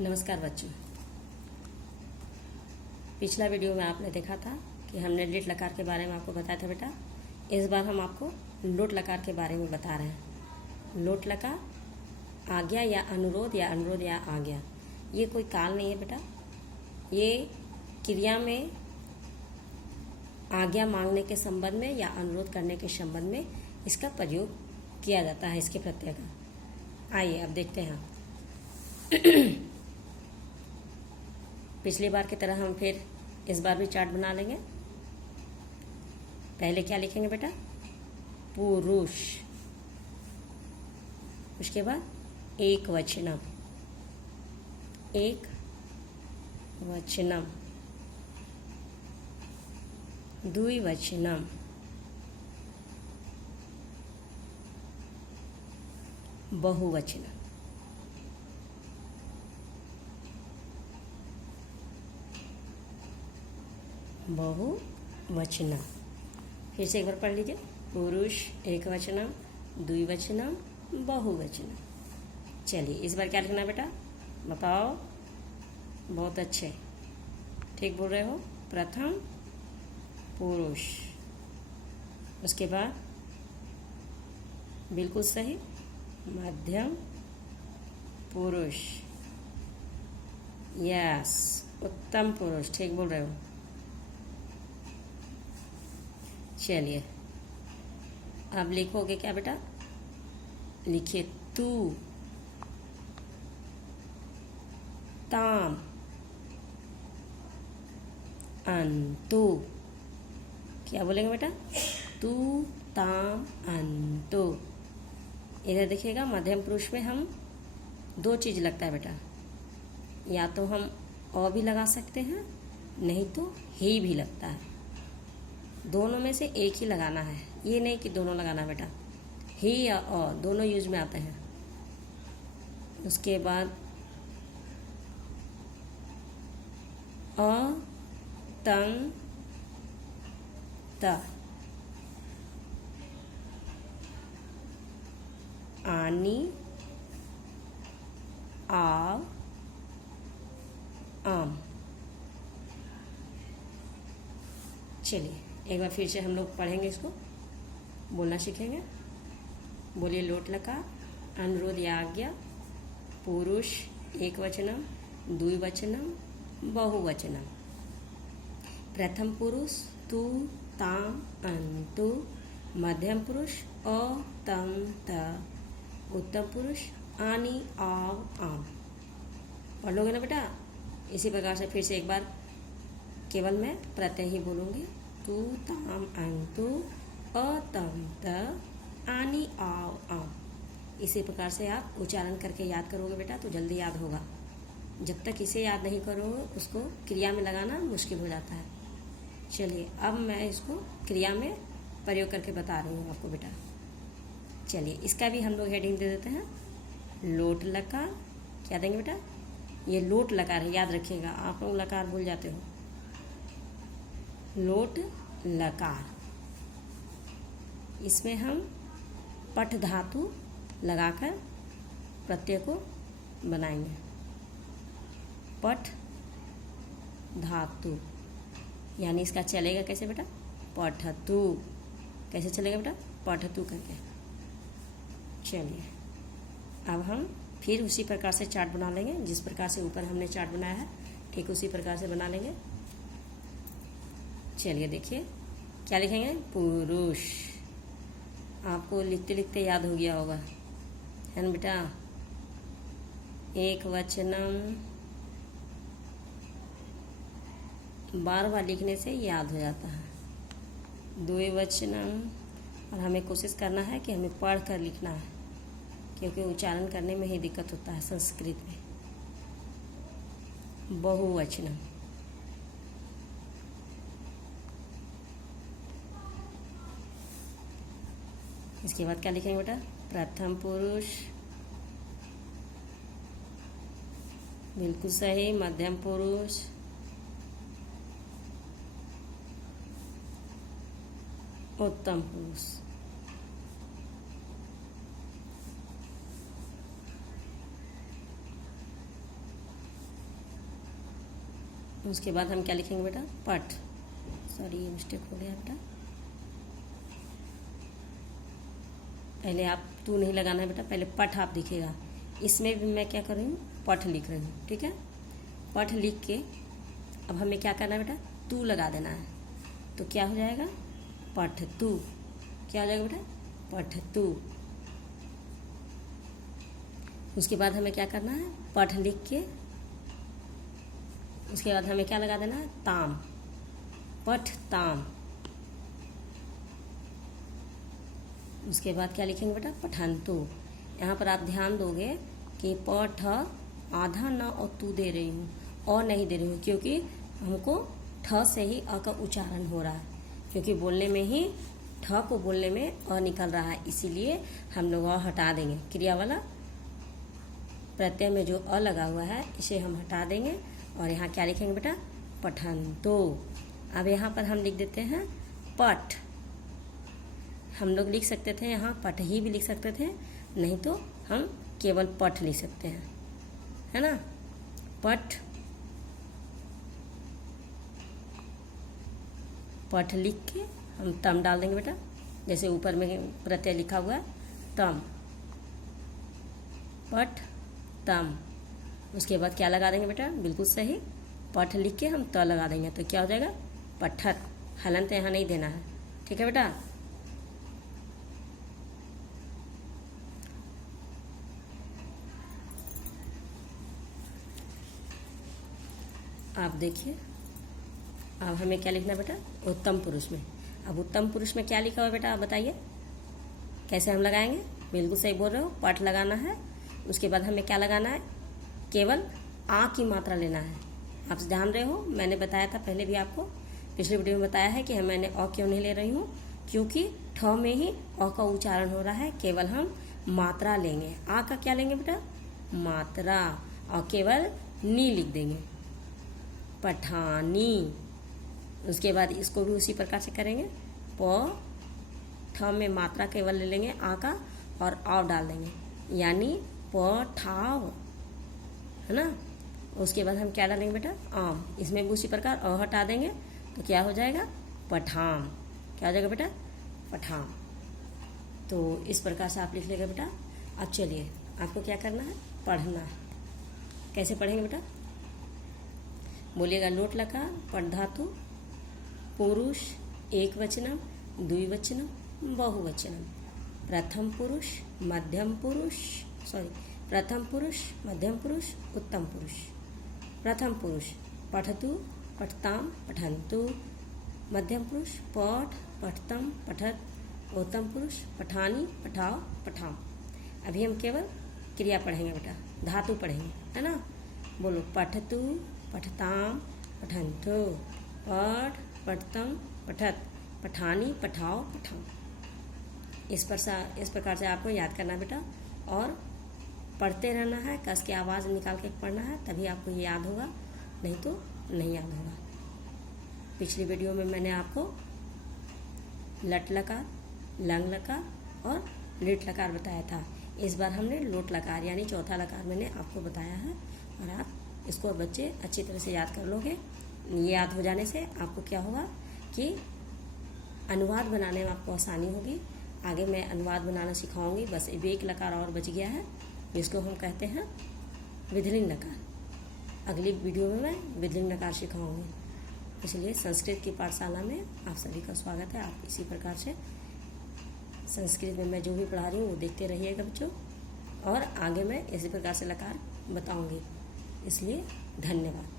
नमस्कार बच्चों। पिछला वीडियो में आपने देखा था कि हमने लिट लकार के बारे में आपको बताया था बेटा। इस बार हम आपको लोट लकार के बारे में बता रहे हैं। लोट लकार आज्ञा या अनुरोध या आज्ञा, ये कोई काल नहीं है बेटा। ये क्रिया में आज्ञा मांगने के संबंध में या अनुरोध करने के संबंध में इसका प्रयोग किया जाता है, इसके प्रत्यय का। आइए अब देखते हैं। पिछली बार की तरह हम फिर इस बार भी चार्ट बना लेंगे। पहले क्या लिखेंगे बेटा? पुरुष। उसके बाद एक वचनम, एक वचनम, द्विवचनम, बहुवचनम। बहुवचनम। फिर से एक बार पढ़ लीजिए। पुरुष, एक वचनम, द्विवचनम, बहुवचनम। चलिए इस बार क्या लिखना है बेटा? बताओ। बहुत अच्छे, ठीक बोल रहे हो। प्रथम पुरुष, उसके बाद बिल्कुल सही मध्यम पुरुष, यस उत्तम पुरुष, ठीक बोल रहे हो। चलिए अब लिखोगे क्या बेटा? लिखिए तू, ताम, अंतु। क्या बोलेंगे बेटा? तू, ताम, अंतु। इधर देखिएगा, मध्यम पुरुष में हम दो चीज लगता है बेटा। या तो हम अ भी लगा सकते हैं, नहीं तो ही भी लगता है। दोनों में से एक ही लगाना है, ये नहीं कि दोनों लगाना है बेटा। ही या अ दोनों यूज में आते हैं। उसके बाद अ, तंग, त, आनी, आव, आम। चलिए एक बार फिर से हम लोग पढ़ेंगे, इसको बोलना सीखेंगे। बोलिए लोट लकार, अनुरोध या आज्ञा, पुरुष, एक वचनम, द्विवचनम, बहुवचनम। प्रथम पुरुष तू, ताम, अंतु। मध्यम पुरुष अ, तम, त। उत्तम पुरुष आनी, आव, आम। पढ़ लोगे ना बेटा? इसी प्रकार से फिर से एक बार केवल मैं प्रत्यय ही बोलूंगी। तू, ताम, अंतु, अ, तम, त, आनी, आव, आम। इसी प्रकार से आप उच्चारण करके याद करोगे बेटा तो जल्दी याद होगा। जब तक इसे याद नहीं करोगे उसको क्रिया में लगाना मुश्किल हो जाता है। चलिए अब मैं इसको क्रिया में प्रयोग करके बता रही हूँ आपको बेटा। चलिए इसका भी हम लोग हेडिंग दे देते हैं। लोट लकार। क्या देंगे बेटा? ये लोट लकार है, याद रखिएगा। आप लोग लकार भूल जाते हो। लोट लकार, इसमें हम पठ धातु लगाकर प्रत्यय को बनाएंगे। पठ धातु यानी इसका चलेगा कैसे बेटा? पठतु। कैसे चलेगा बेटा? पठतु करके। चलिए अब हम फिर उसी प्रकार से चार्ट बना लेंगे। जिस प्रकार से ऊपर हमने चार्ट बनाया है ठीक उसी प्रकार से बना लेंगे। चलिए देखिए क्या लिखेंगे? पुरुष। आपको लिखते लिखते याद हो गया होगा, है ना बेटा? एक वचनम बार बार लिखने से याद हो जाता है। द्विवचनम, और हमें कोशिश करना है कि हमें पढ़ कर लिखना है, क्योंकि उच्चारण करने में ही दिक्कत होता है संस्कृत में। बहुवचनम, इसके बाद क्या लिखेंगे बेटा? प्रथम पुरुष, बिल्कुल सही। मध्यम पुरुष, उत्तम पुरुष। उसके बाद हम क्या लिखेंगे बेटा, पठ। सॉरी ये मिस्टेक हो गया बेटा, पहले आप तू नहीं लगाना है बेटा, पहले पठ आप दिखेगा। इसमें भी मैं क्या कर रही हूँ, पठ लिख रही हूँ, ठीक है। पठ लिख के अब हमें क्या करना है बेटा, तू लगा देना है। तो क्या हो जाएगा, पठ तू। क्या हो जाएगा बेटा, पठ तू। उसके बाद हमें क्या करना है, पठ लिख के उसके बाद हमें क्या लगा देना है, ताम, पठ ताम। उसके बाद क्या लिखेंगे बेटा, पठंतु। यहाँ पर आप ध्यान दोगे कि पठ आधा न और तू दे रही हूँ, और नहीं दे रही हूँ, क्योंकि हमको ठ से ही अ का उच्चारण हो रहा है, क्योंकि बोलने में ही ठ को बोलने में अ निकल रहा है, इसीलिए हम लोग अ हटा देंगे। क्रिया वाला प्रत्यय में जो अ लगा हुआ है इसे हम हटा देंगे और यहाँ क्या लिखेंगे बेटा, पठंतो। अब यहाँ पर हम लिख देते हैं पठ। हम लोग लिख सकते थे यहाँ पठ ही भी लिख सकते थे, नहीं तो हम केवल पठ लिख सकते हैं, है ना। पठ, पठ लिख के हम तम डाल देंगे बेटा, जैसे ऊपर में प्रत्यय लिखा हुआ है तम, पठ तम। उसके बाद क्या लगा देंगे बेटा, बिल्कुल सही, पठ लिख के हम त लगा देंगे, तो क्या हो जाएगा, पठत। हलन तो यहाँ नहीं देना है, ठीक है बेटा। आप देखिए, अब हमें क्या लिखना है बेटा, उत्तम पुरुष में। अब उत्तम पुरुष में क्या लिखा हुआ बेटा, आप बताइए कैसे हम लगाएंगे। बिल्कुल सही बोल रहे हो, पठ लगाना है। उसके बाद हमें क्या लगाना है, केवल आ की मात्रा लेना है। आप जान रहे हो, मैंने बताया था पहले भी आपको, पिछले वीडियो में बताया है कि मैंने अ क्यों नहीं ले रही हूँ, क्योंकि ठ में ही अ का उच्चारण हो रहा है, केवल हम मात्रा लेंगे। आ का क्या लेंगे बेटा, मात्रा, और केवल नी लिख देंगे, पठानी। उसके बाद इसको भी उसी प्रकार से करेंगे, प ठ में मात्रा केवल ले लेंगे आ का और आव डाल देंगे, यानी पठाव, है ना। उसके बाद हम क्या डालेंगे बेटा, आम। इसमें भी उसी प्रकार अ हटा देंगे, तो क्या हो जाएगा, पठाम। क्या हो जाएगा बेटा, पठाम। तो इस प्रकार से आप लिख लेगा बेटा। अब चलिए आपको क्या करना है, पढ़ना। कैसे पढ़ेंगे बेटा, बोलिएगा। लोट लकार, पठ धातु, पुरुष एक वचनम, द्विवचनम, बहुवचनम। प्रथम पुरुष, मध्यम पुरुष, प्रथम पुरुष, मध्यम पुरुष, उत्तम पुरुष। प्रथम पुरुष पठतु, पठताम, पठन्तु। मध्यम पुरुष पठ, पठतम, पठत। उत्तम पुरुष पठानी, पठाओ, पठाम। अभी हम केवल क्रिया पढ़ेंगे बेटा, धातु पढ़ेंगे, है ना। बोलो, पठतु, पठताम, पठन्तु। पठ, पठतम, पठत। पठानी, पठाओ, पठाओ। इस प्रकार से आपको याद करना बेटा, और पढ़ते रहना है, कस के आवाज़ निकाल के पढ़ना है, तभी आपको ये याद होगा, नहीं तो नहीं याद होगा। पिछली वीडियो में मैंने आपको लट लकार, लंग लकार और लिट लकार बताया था। इस बार हमने लोट लकार यानी चौथा लकार मैंने आपको बताया है, और आप इसको बच्चे अच्छी तरह से याद कर लोगे। ये याद हो जाने से आपको क्या होगा कि अनुवाद बनाने में आपको आसानी होगी। आगे मैं अनुवाद बनाना सिखाऊंगी। बस एक लकार और बच गया है, जिसको हम कहते हैं विधिलिंग लकार। अगली वीडियो में मैं विधिलिंग लकार सिखाऊंगी। इसलिए संस्कृत की पाठशाला में आप सभी का स्वागत है। आप इसी प्रकार से संस्कृत में मैं जो भी पढ़ा रही हूँ वो देखते रहिएगा बच्चों, और आगे मैं इसी प्रकार से लकार बताऊंगी। इसलिए धन्यवाद।